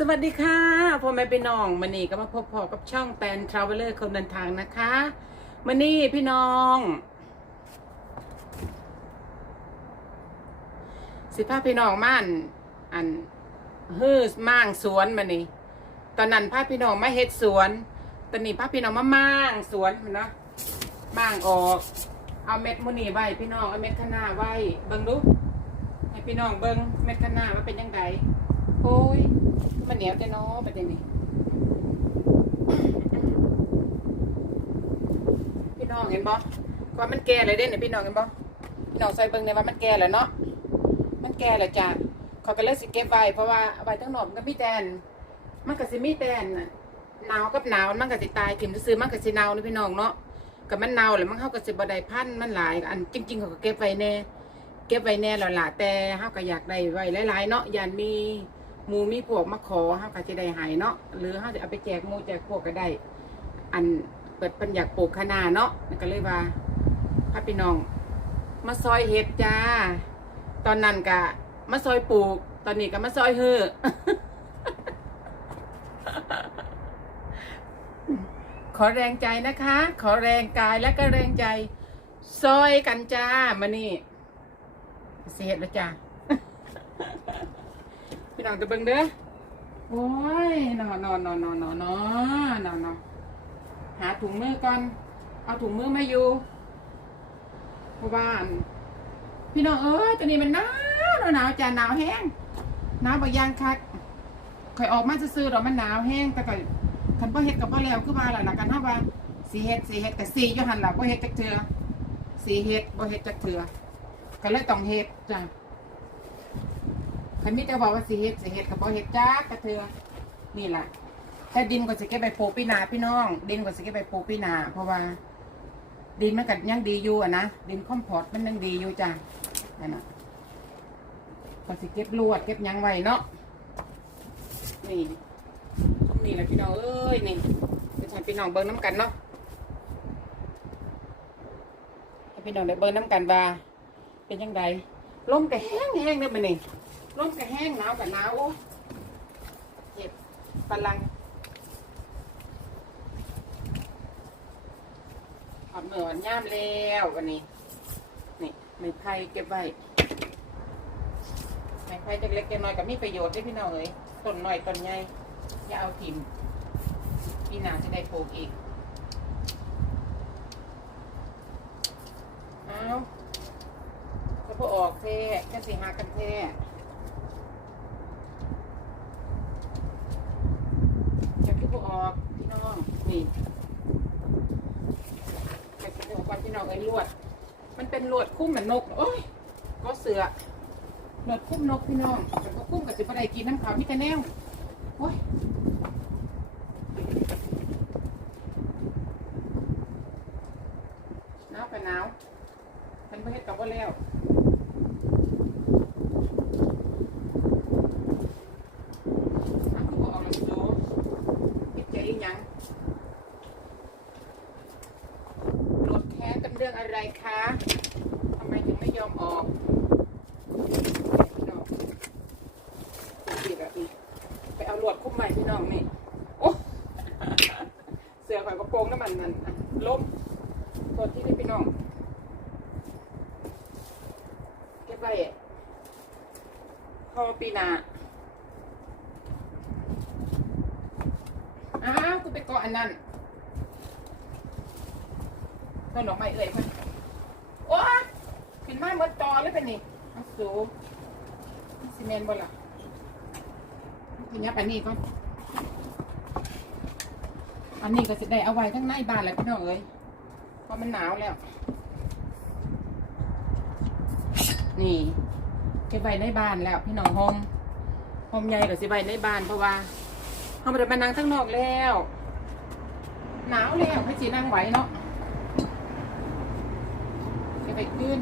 สวัสดีค่ะพ่อแม่พี่น้องมันนี่ก็มาพบพอกับช่องแตนทราเวลเลอร์คนเดินทางนะคะมันนี่พี่น้อง สิพาพี่น้องม่านอันฮือม่างสวนมันนี่ตอนนั้นพาพี่น้องมาเฮ็ดสวน ตอนนี้พาพี่น้องมาม่างสวนมันเนาะม่างออก เอาเม็ดมุนีไว้พี่น้องเอาเม็ดคะน้าไว้เบิ่งดูให้พี่น้องเบิ่งเม็ดคะน้าว่าเป็นยังไงโอ้ย มันเหนียวแต่น้อประเด็นนี้พี่น้องเห็นบ่ว่ามันแก่เลยเด้เนี่ยพี่น้องเห็นบ่พี่น้องใส่เบิ่งในอยว่ามันแก่แล้วเนาะมันแก่แล้วจ้ะเขาก็เลยสิเก็บไว้เพราะว่าไว้ทั้งหนอกมันก็มีแตนมันก็สิมีแตนน่ะหนาวกับหนาวมันก็สิตายถิ่มซื้อมันก็สิเน่านี่พี่น้องเนาะกับมันเน่าแล้วมันเฮาก็สิบ่ไดพันมันหลายอันจริงๆเขาก็เก็บไว้แน่ เก็บไว้แน่แล้วล่ะแต่เฮาก็อยากได้ไว้หลายๆเนาะยานมี หมูมีพวกมาขอเฮาก็สิได้หายเนาะหรือเฮาจะเอาไปแจกหมูแจกพวกก็ได้ อันเปิดปัญญากปลูกคะนาเนาะก็เลยว่าพาพี่น้อง มาซอยเห็ดจ้า ตอนนั้นกะมาซอยปลูก ตอนนี้ก็มาซอยเฮือขอแรงใจนะคะ ขอแรงกายและก็แรงใจ ซอยกันจ้ามานี่เสียดแล้วจ้า น้องจะเบิ่งเด้อ โอ้ยนอนนอนนอนนอนนอนนอนนอนหาถุงมือก่อน เอาถุงมือมาอยู่เพราะว่าพี่น้องเอ้ยตอนนี้มันหนาวหนาวจ้าหนาวแห้งหนาวบางอย่างคักข่อยออกมาซื้อๆรอมันหนาวแห้งแต่ก็อยคันพ่อเฮ็ดกับพ่อแล้วคือว่าล่ะล่ะกันห้าว่าสีเฮ็ดสีเฮ็ดแต่สีอยู่หันหล่ะพ่อเฮ็ดจักเถื่อสีเฮ็ดพ่อเฮ็ดจักเถื่อก็เลยต้องเฮ็ดจ้ะ คันมีแต่บอกว่าสีเฮ็ดสีเฮ็ดกับบ่เฮ็ดจักกระเทือนี่ล่ะแต่ดินก็สิเก็บไปปลูกปีหนาพี่น้อง ดินก็สิเก็บไปปลูกปีหนา เพราะว่า ดินมันก็ยังดีอยู่อะนะดินคอมพอร์ตมันยังดีอยู่จ้ะนั่นน่ะก็สิเก็บลวดเก็บยังไว้เนาะนี่นี่แหละพี่น้องเอ้ยนี่จะใช้พี่น้องเบิ้งน้ำกันเนาะให้พี่น้องได้เบิ้งน้ำกันว่าเป็นยังไงลมก็แห้งแห้งเนี่ยมันนี่ ลมก็แห้งหนาวกับหนาวเจ็บพลังถอดเหมือนย่ามแล้ววันนี้ นี่ไม้ไผ่เก็บไว้ไม้ไผ่จะเล็กจะน้อยกับมีประโยชน์ได้พี่น้องเอ้ยต้นหน้อยต้นใหญ่อย่าเอาถิ่มพี่นาจะได้ปลูกอีกเอาก็พอออกแท้แค่สีหากันแท้จะคือพอออกพี่น้องนี่ แต่ที่บอกว่าพี่น้องไอ้ลวด มันเป็นลวด คุ้มเหมือนนกโอ้ยก็เสือลวดคุ้มนกพี่น้องแต่ก็คุ้มกับสิบอะไรกินน้ำขาวมีแต่แนวโอ้ยหนาวไปหนาวเป็นประเทศกับว่าแล้วอะคือบอกเอาเลยดูคิดใจอีหยัง โกรธแค้นเป็นเรื่องอะไรคะ ทำไมถึงไม่ยอมออกพี่น้องดีแบบนี้ไปเอาหลวดคุ้มใหม่พี่น้องนี่ โอ้ เสือข่อยกระโปรงน้ำมันนั่นอะ ล้มตัวที่นี่พี่น้องเก็บไว้พอปีนาอ้าวกูไปเกาะอันนั้นต้นดอกไม้เอ่ยเพิ่นโอ้ยขึ้นมาเมื่อตอเลยเป็นนี่อสูซีเมนต์บ่ล่ะทีนี้ไปนี่ก่อน อันนี้ก็จะได้เอาไว้ข้งในบ้านแล้วพี่น้องเอ้ยเพราะมันหนาวแล้ว นี่เก็บไว้ในบ้านแล้วพี่น้องโฮมโฮมใหญ่ก็สิไว้ในบ้านเพราะว่าเขาไม่ได้มานั่งข้างนอกแล้ว หนาวแล้วไม่จีนั่งไหวเนาะจะไปขึ้น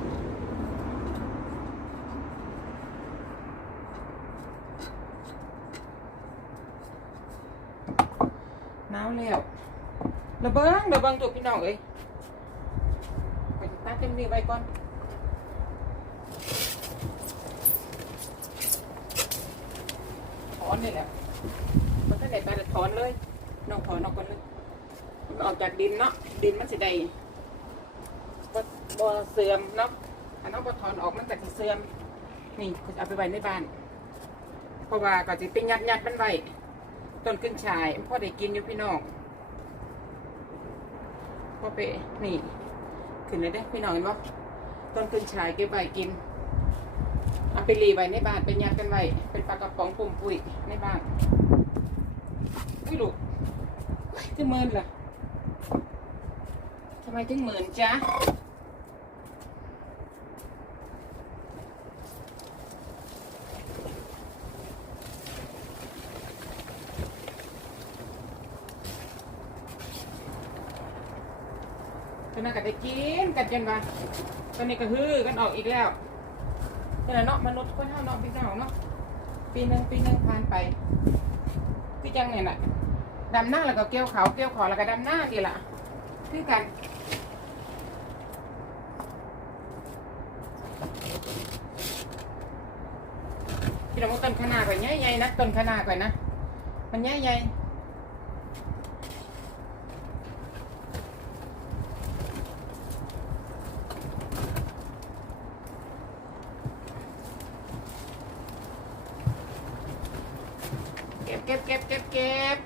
าวแล้วระเบิงระเบิงจุกพี่น้องเอ้ยไปตัดจังนี้ไว้ก่อนถอนนี่แหละมันก็ได้ไปละถอนเลยน้องถอนออกก่อนเลยมันออกจากดินเนาะดินมันสิได้บ่บเสื่อมเนาะอันน้องบ่ถอนออกมันก็สิเสื่อมนี่เอาไปไว้ในบ้านเพราะว่าก็จะเป็นยัดยัดมันไว้ ต้นขึ้นชายพ่อได้กินอยู่พี่น้องพ่อไปนี่ขึ้นเลยเด้พี่น้องเห็นบ่ต้นขึ้นชายเก็บไว้กินเอาไปรีไว้ในบ้านเป็นยัดกันไว้เป็นปลากระป๋องปุ่มปุ้ยในบ้านอุ้ยลูกจะเมินล่ะทำไมถึงเหมือนจ๊ะ ตอนนั้นก็ได้กินกันจนว่าตอนนี้ก็ฮือกันออกอีกแล้วนี่แหละเนาะมนุษย์คนเท่าเนาะพี่น้องเนาะปีหนึ่งปีหนึ่งผ่านไปพี่จังเนี่ยแหละดำหน้าแล้วก็เกี่ยวเขาเกี่ยวขอแล้วก็ดำหน้าดีละคือกันพี่น้องว่าต้นขนาก่อนใหญ่ๆนะต้นขนาก่อนนะมันใหญ่ๆ เก็บเก็บเก็บเก็บ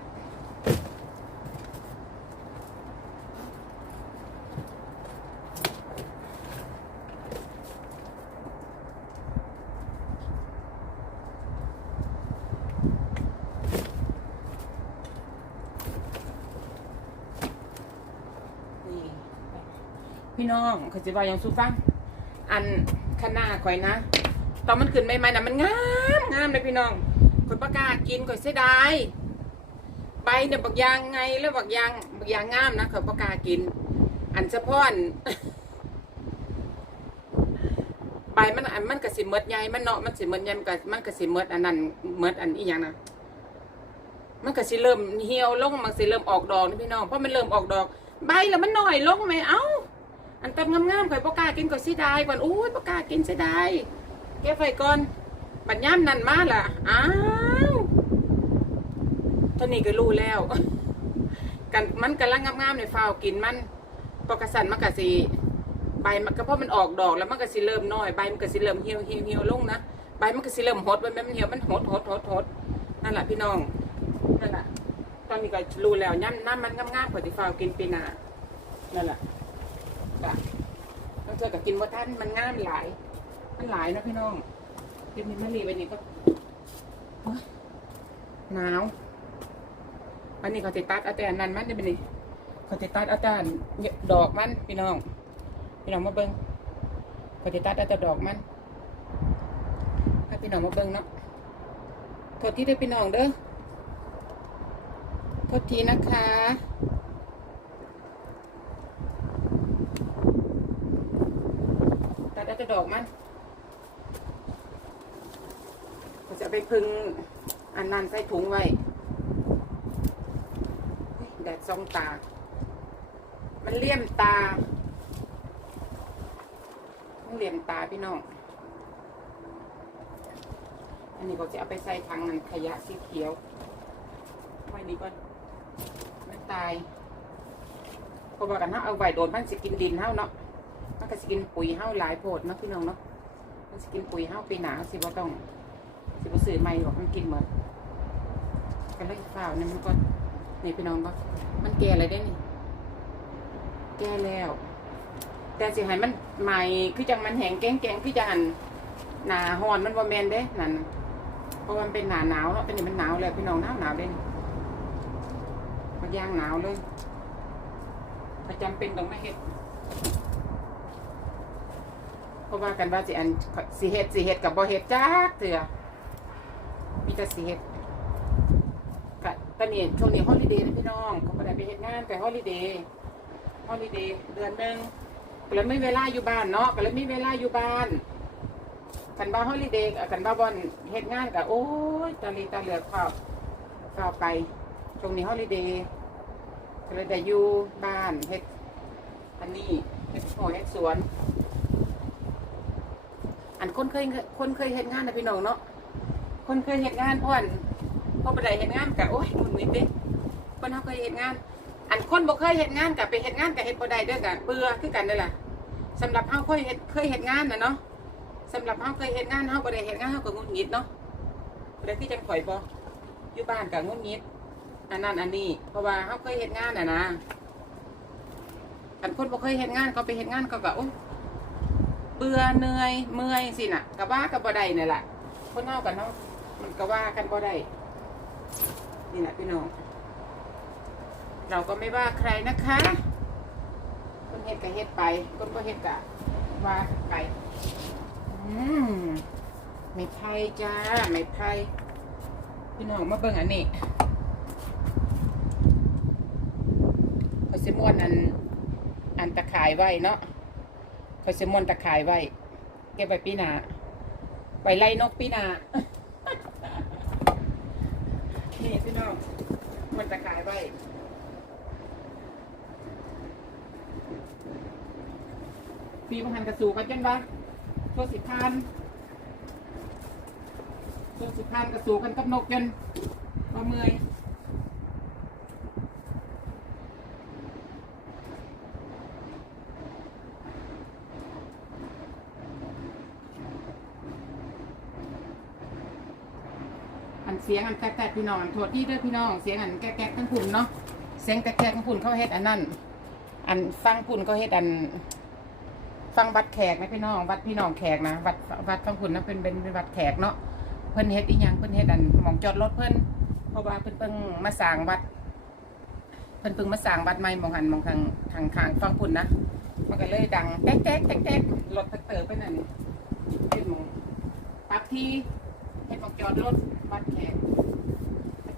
พี่น้องเขาจะว่าอย่างสูฟัง อันขนาข่อยนะ ตอนมันขึ้นใหม่ๆนะมันงามงามเลยพี่น้อง ข่อยประกล้ากินข่อยเสียดายใบเนี่ยบักยางไงแล้วบักยางบักยางงามนะข่อยประกล้ากิน อันเฉพาะอันใบมันอันมันกระสิเมดใหญ่มันเนาะมันสิเมดใหญ่มันก็มันกระสิเมดอันนั้นเมดอันอีหยังนะมันก็สิเริ่มเหี่ยวลงมันสิเริ่มออกดอกนี่พี่น้องเพราะมันเริ่มออกดอก ใบแล้วมันหน่อยลงไหมเอ้า อันต้นงามๆข่อยประกากินก็เสียดายก่อนอู้ยประกากินเสียดายเก็บไว้ก่อน บัดย่ามนั่นมาล่ะ อ้าวตอนนี้ก็รู้แล้ว กันมันกำลังงามๆในฟาวกินมันปกสันมันก็สิใบมันก็เพราะมันออกดอกแล้วมันก็สิเริ่มน้อยใบมันก็สิเริ่มเหี่ยวเหี่ยวเหี่ยวลงนะใบมันก็สิเริ่มหดใบมันเหี่ยวมันหดหดหดหดนั่นแหละพี่น้องนั่นแหละตอนนี้ก็รู้แล้วย่ำน้ำมันงามๆกว่าที่ฟาวกินปีหนานั่นแหละจ้ะต้องเจอกับกินว่าท่านมันงามหลาย มันหลายนะพี่น้อง กินมิมะลีไปนี่ก็หนาวอันนี้เขาติตัดอาแต่อันนั้นมันได้ไปนี่เขาติตัดอาแต่อันดอกมันพี่น้อง พี่น้องมาเบิ้งเขาติตัดอาแต่ดอกมันให้พี่น้องมาเบิ้งเนาะโทษที่ได้พี่น้องเด้อโทษทีนะคะตัดอาแต่ดอกมันก็ จะไปพึงอันนั้นใส่ถุงไว้แดดส่องตา มันเลี่ยมตามันเลี่ยมตาพี่น้อง อันนี้ก็จะเอาไปใส่ถังนั้นขยะสีเขียวไว้นี่ก่อนมันตายเพราะว่ากันถ้าเอาไว้โดนมันสิกินดินเฮาเนาะมันก็สิกินปุ๋ยเฮาหลายโพดเนาะพี่น้องเนาะมันสิกินปุ๋ยเฮาปีหนาสิบ่ต้อง สิบ่ซื้อใหม่หรอกมันกินหมดกันเลยฝ้าวนี่ยมันก็นี่พี่น้องบ่มันแก่เลยได้นี่ แก่แล้ว แต่สิให้มันใหม่คือจังมันแห้งแก้งๆคือจังอันหนาฮ้อนมันบ่แมนเด้นั่นเพราะมันเป็นหนาหนาวเนาะเป็นนี่มันหนาวแล้วพี่น้องหนาวหนาวเด้นมันย่างหนาวเลยประจำเป็นต้องมาเฮ็ดเพราะว่ากันว่าสิอันสิเฮ็ดสิเฮ็ดกับบ่เฮ็ดจักเถื่อ มีแต่สิเฮ็ดกะตอนนี้ช่วงนี้ฮอลิเดย์นะพี่น้องเขาบ่ได้ไปเฮ็ดงานแต่ฮอลิเดย์ฮอลิเดย์เดือนหนึ่งก็เลยไม่มีเวลาอยู่บ้านเนาะก็เลยไมีเวลาอยู่บ้านกันบ้าฮอลิเดย์กันบ้าบอนเฮ็ดงานก็โอ้ยตาลีตาเหลือกข้าวข้าวไปช่วงนี้ฮอลิเดย์ก็เลยได้อยู่บ้านเฮ็ดอันนี้เฮ็ดหัวเฮ็ดสวน อันคนเคยคนเคยเฮ็ดงานนะพี่น้องเนาะ คนเคยเฮ็ดงานพ่อนพอไปได้เห็นงานกะโอ้ยหมุนหมุนติคนเขาเคยเห็นงาน อันคนบ่เคยเห็นงานกะไปเห็นงานกะเห็นบ่ได้เด้อกะเบื่อคือกันนั่แหละสำหรับเฮาเคยเห็นเคยเห็นงานนะเนาะสำหรับเฮาเคยเห็นงานเฮาบ่ได้เห็นงานเฮาก็งุนงิดเนาะบ่ได้ที่จังข่อยบ่อยู่บ้านกะงุนงิดอันนั้นอันนี้ เพราะว่าเฮาเคยเห็นงานน่ะนะอันคนบ่เคยเห็นงานเขาไปเห็นงานเขาก็โอ้ยเบื่อเหนื่อยเมื่อยสิน่ะก็ว่าก็บ่ได้นี่แหละคนเฮากันเนาะ มันก็ว่ากันบ่ได้นี่แหละพี่น้อง เราก็ไม่ว่าใครนะคะคนเฮ็ดก็เฮ็ดไปคนก็เฮ็ดก็ว่าไป อืมไม่ไพ่จ้าไม่ไพ่พี่น้องมาเบิ่งอันนี้เขาสิม้วนอันอันตะขายไว้เนาะเขาสิม้วนตะขายไว้เก็บไว้ปีหน้าไว้ไล่นกปีหน้า นี่พี่น้อง มันจะขายไว้ปีบางหันกระสูกันจนวะตัวสิพันตัวสิพันกระสูกันกับนกจนมาเมื่อย เสียงอันแก๊กๆพี่น้องอันโทษที่เด้อพี่น้องเสียงอันแก๊กๆทั้งพุ่นเนาะเสียงแก๊กๆทั้งพุ่นเขาเฮ็ดอันนั้นอันฟังพุ่นเขาเฮ็ดอัน ฟังวัดแขกนะพี่น้อง วัดพี่น้องแขกนะวัดวัดฟังคุณนะเป็นเป็นเป็นวัดแขกเนาะเพิ่นเฮ็ดอีหยังเพิ่นเฮ็ดอันหมองจอดรถเพิ่นเพราะว่าเพิ่นเพิ่งมาสร้างวัด เพิ่นเพิ่งมาสร้างวัดใหม่มองหันมองทางทางข้างฟังคุณนะมันก็เลยดังแต๊กแต๊กแต๊กแต๊กรถเตอร์ไปนั่นเป็นมองปักที่ เฮ็ดหมองจอดรถบัดแขก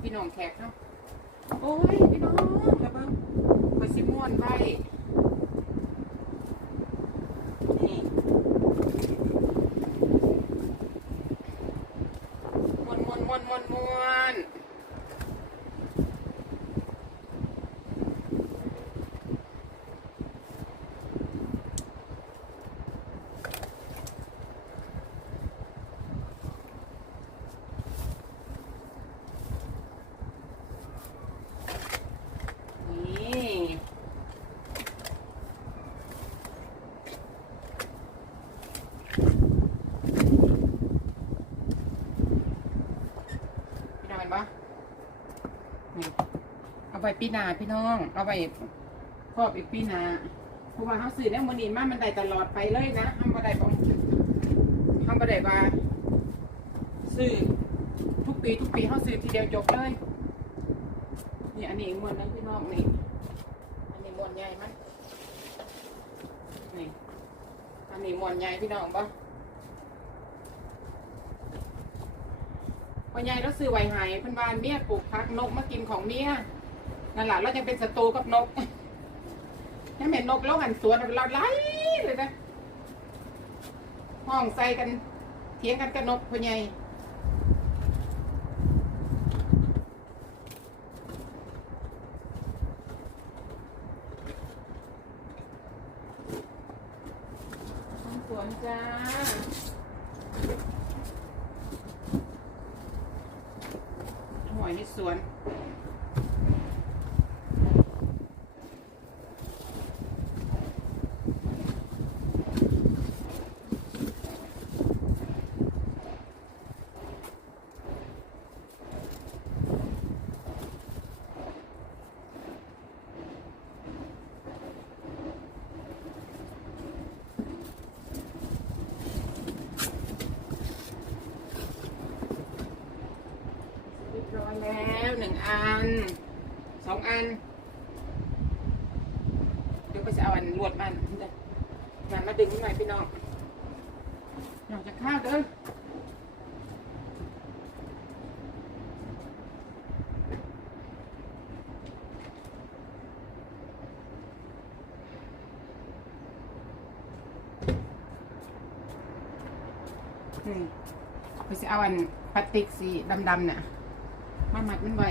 พี่น้องแขกเนาะโอ้ยพี่น้องแล้วเบิ้งไปสิม่วนไว้ นี่มวนมวนมวนมวนมวนนี่ พี่น้องเห็นปะนี่เอา ไปปีหนาพี่น้อง เอาไปครอบอีกปีหนาเพราะว่าเขาซื้อเนี่ยมันนีมามันได้ตลอดไปเลยนะทำบ่ได้บ่ทำบ่ได้ว่าซื้อทุกปีทุกปีเขาซื้อทีเดียวจบเลยนี่อันนี้มวนนึงพี่น้องนี่อันนี้มวนใหญ่มั้ยนี่อันนี้มวนใหญ่พี่น้องปะพ่อใหญ่เราซื้อไว้ให้เพิ่นว่าเมียปลูกผักนกมากินของเมีย นั่นแหละเรายังเป็นศัตรูกับนกยังเห็นนกแล้วหันสวนเราไล่เลยนะห้องใส่กันเถียงกันกับนกพ่อใหญ่ห้องสวนจ้า หอยในสวน เรียบร้อยแล้วหนึ่ง อันสองอัน เดี๋ยวก็จะเอาอันลวดมันงานมาดึงหน่อยพี่น้องน้องจะข้าวเด้อนี่ก็จะเอาอันพลาสติกสีดำๆเนี่ยมามัดมันไว้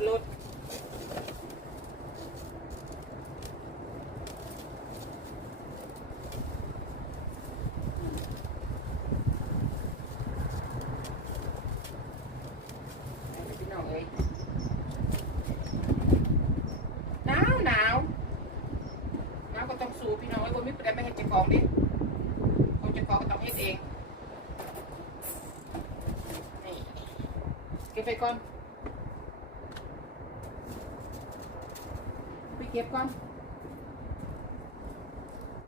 รได้ไม่เห็นเจ้าของดิคนจ้าของก็ต้องเฮ็ดเอง นี่เก็บไปก่อน ไปเก็บก่อน